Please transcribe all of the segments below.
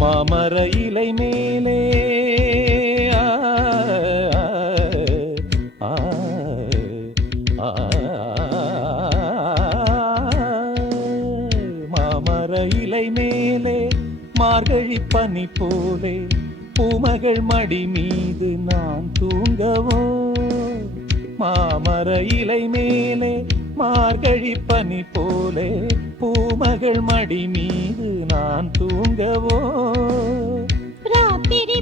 மாமர இலை மேலே மாமர இலை மேலே மார்கழி பனி போலே பூமகள் மடி மீது நான் தூங்கவோ? மாமர இலை மேலே மார்கழி பனி போலே பூமகள் மடி மீது நான் தூங்கவோ? ராத்திரி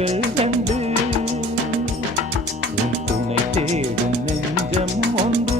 கண்கள் கண்டு உன் துணை தேடும் நெஞ்சம் ஒன்று.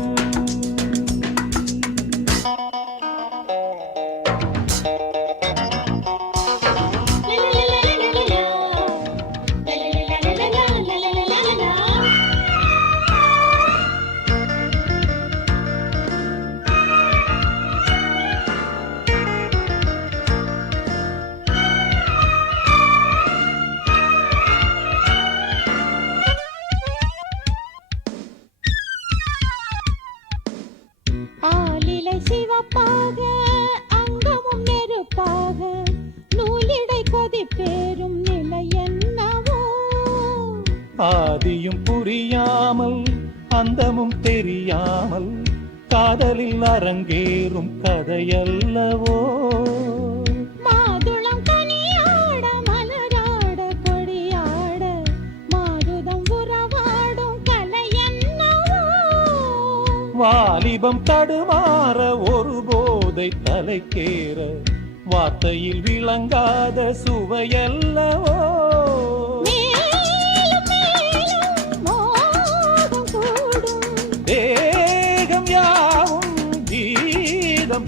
ஆதியும் புரியாமல் அந்தமும் தெரியாமல் காதலில் அரங்கேறும் கதையல்லவோ? வாலிபம் தடுமாற ஒரு போதை தலைக்கேற வார்த்தையில் விளங்காத சுவையல்லவோ?